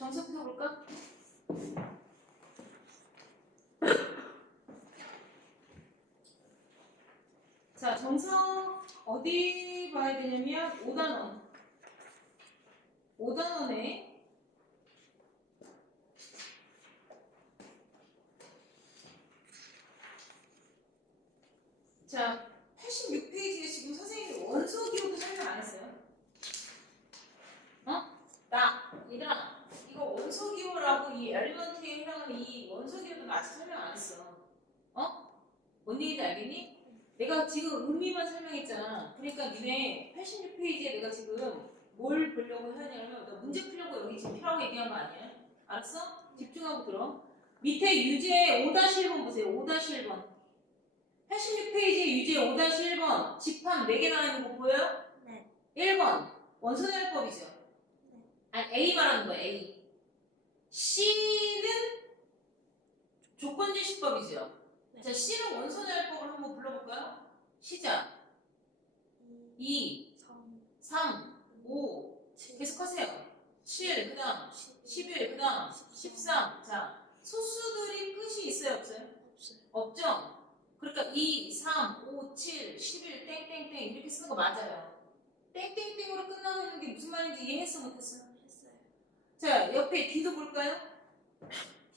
정석 펴볼까? 자, 정석 어디 봐야 되냐면 5단원. 5단원에 자, 86페이지에 지금 선생님이 원소 기호도 설명 안 했어요. 어? 나, 얘들아, 이거 원소 기호라고 이 엘리먼트에 해당하는 이 원소 기호도 아직 설명 안 했어. 어? 뭔 얘기인지 알겠니? 내가 지금 의미만 설명했잖아. 그러니까 니네 86페이지에 내가 지금 뭘 보려고 하냐면 나 문제 풀려고 여기 지금 필요하고 얘기한 거 아니야? 알았어? 집중하고 들어. 밑에 유제 5-1번 보세요. 5-1번. 86페이지에 유제 5-1번. 집합 4개 나와 있는 거 보여요? 네. 1번. 원소멸법이죠. 아니, A 말하는 거야, A. C는 조건제시법이죠. 네. 자, C는 원소멸법을 한번 불러볼까요? 시작. 2, 3, 3, 5. 7, 계속하세요. 7, 그 다음 11, 그 다음 13. 자, 소수들이 끝이 있어요, 없어요? 없죠? 그러니까 2, 3, 5, 7, 11, 땡땡땡 이렇게 쓰는 거 맞아요. 땡땡땡으로 끝나고 있는 게 무슨 말인지 이해했어, 못했어? 했어요. 자, 옆에 D도 볼까요?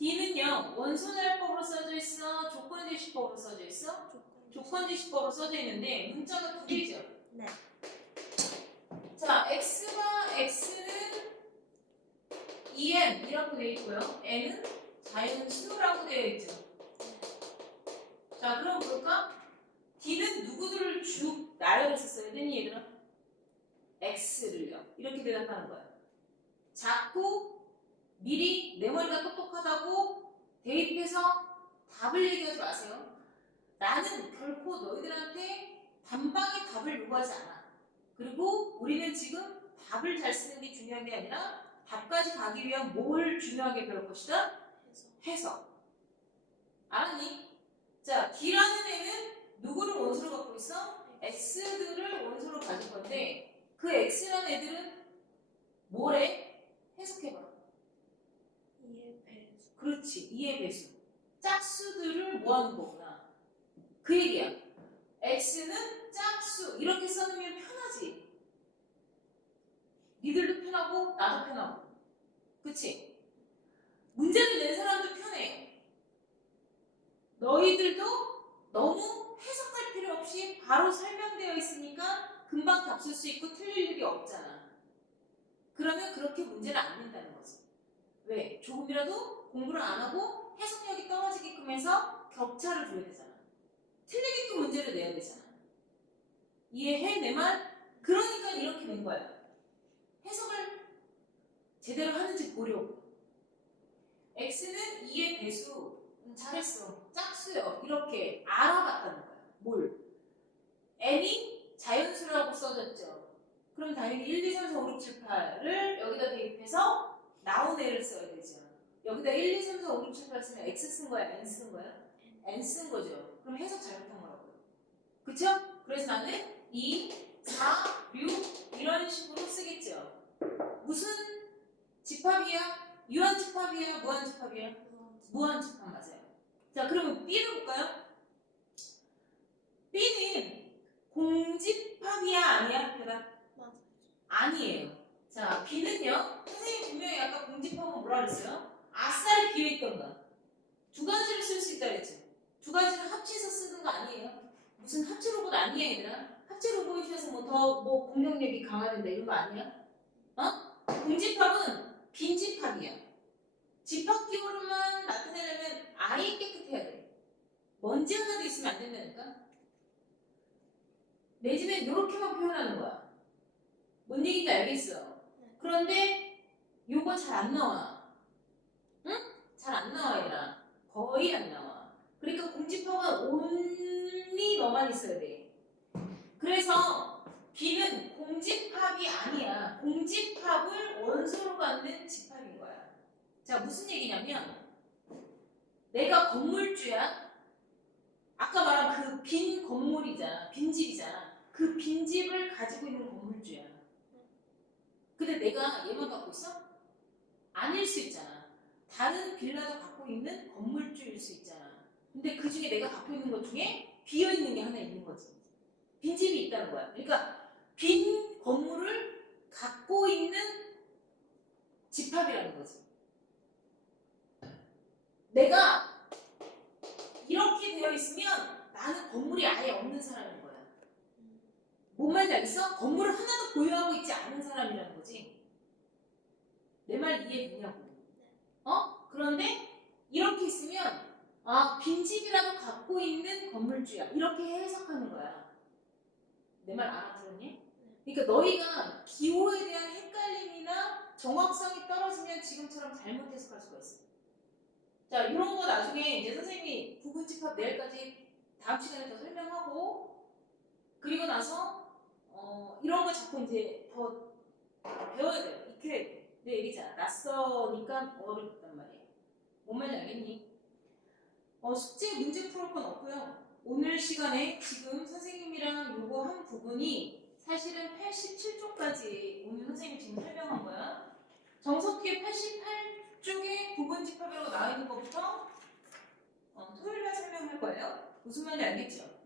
D는요, 원소날법으로 써져 있어, 조건제시법으로 써져 있어? 조건. 조건제시법으로 써져 있는데, 문자가 두 개죠? 네. 자, x가 x는 EM이라고 되어 있고요. n은 자연수라고 되어 있죠. 자, 그럼 볼까? D는 누구들을 쭉 써야 되니, 얘들아? X를요. 이렇게 대답하는 거야. 자꾸 미리 내 머리가 똑똑하다고 대입해서 답을 얘기하지 마세요. 나는 결코 너희들한테 단방에 답을 요구하지 않아. 그리고 우리는 지금 답을 잘 쓰는 게 중요한 게 아니라 답까지 가기 위한 뭘 중요하게 배울 것이다? 해석. 알았니? 자, D라는 애는 누구를 원소로 갖고 있어? X들을 원소로 가질 건데 그 X라는 애들은 뭐래? 해석해봐. 이해 배 수. 그렇지. 이해 배수. 짝수들을 모아놓은 거구나. 그 얘기야. X는 짝수. 이렇게 써놓으면 편하지. 니들도 편하고 나도 편하고. 그치? 문제를 낸 사람도 편해. 너희들도 너무 해석할 필요 없이 바로 설명되어 있으니까 금방 답쓸 수 있고 틀릴 일이 없잖아. 그러면 그렇게 문제를 안 낸다는 거지. 왜? 조금이라도 공부를 안 하고 해석력이 떨어지게끔 해서 격차를 줘야 되잖아. 틀리게끔 문제를 내야 되잖아. 이해해? 내 말? 그러니까 이렇게 된 거야. 해석을 제대로 하는지 보려고. X는 2의 배수. 음, 잘했어. 짝수요. 이렇게 알아봤다는 거야. 뭘? N이 자연수라고 써졌죠. 그럼 당연히 1, 2, 3, 4, 5, 6, 7, 8을 여기다 대입해서 나온 애를 써야 되죠. 여기다 1, 2, 3, 4, 5, 6, 7, 8 쓰면 X 쓴 거야? N 쓴 거야? N 쓴 거죠. 그럼 해석 잘못한 거라고요. 그쵸? 그래서 나는 2, 4, 6 이런 식으로 쓰겠죠. 무슨 집합이야? 유한 집합이야? 무한 집합이야? 무한 집합 맞아요. 자, 그러면 B를 볼까요? B는 공집합이야? 아니야? 대답. 맞아요. 아니에요. 자, B는요. 선생님 분명히 아까 공집합은 뭐라 그랬어요? 아싸리 비어있던가. 두 가지를 쓸 수 있다 그랬죠. 두 가지를 합쳐서 쓰는 거 아니에요. 무슨 합체 로봇 아니야, 얘들아? 합체 로봇이어서 뭐 더뭐 공격력이 강화된다 이런 거 아니야? 어? 공집합은 빈집합이야. 집합 기호로만 나타내려면 아예 깨끗해야 돼. 먼지 하나도 있으면 안 된다니까. 내 집엔 이렇게만 표현하는 거야. 뭔 얘기인지 알겠어. 그런데 요거 잘 안 나와. 응? 잘 안 나와, 얘들아. 거의 안 나와. 그러니까 공집합은 only 너만 있어야 돼. 그래서 B는 공집합이 아니야. 공집합을 원소로 갖는 집합인 거야. 자, 무슨 얘기냐면 내가 건물주야. 아까 말한 그 빈 건물이잖아. 빈집이잖아. 그 빈집을 가지고 있는 건물주야. 근데 내가 얘만 갖고 있어? 아닐 수 있잖아. 다른 빌라도 갖고 있는 건물주일 수 있잖아. 근데 그 중에 내가 갖고 있는 것 중에 비어 있는 게 하나 있는 거지. 빈 집이 있다는 거야. 그러니까 빈 건물을 갖고 있는 집합이라는 거지. 내가 이렇게 되어 있으면 나는 건물이 아예 없는 사람인 거야. 뭔 말인지 알겠어? 건물을 하나도 보유하고 있지 않은 사람이라는 거지. 내 말 이해되냐고. 어? 그런데 이렇게 있으면 아 빈집이라도 갖고 있는 건물주야. 이렇게 해석하는 거야. 내 말 알아들었니? 그러니까 너희가 기호에 대한 헷갈림이나 정확성이 떨어지면 지금처럼 잘못 해석할 수가 있어. 자, 이런 거 나중에 이제 선생님이 부분집합 내일까지 다음 시간에 더 설명하고 그리고 나서 어, 이런 거 자꾸 이제 더 배워야 돼요. 돼. 내 얘기잖아. 낯서니까 어렵단 말이야. 뭔 말인지 알겠니? 어, 숙제 문제 풀을 건 없고요. 오늘 시간에 지금 선생님이랑 요거 한 부분이 사실은 87쪽까지 오늘 선생님이 지금 설명한 거야. 정석기의 88쪽에 부분 집합이라고 나와 있는 것부터 어, 토요일 날 설명할 거예요. 무슨 말인지 알겠죠?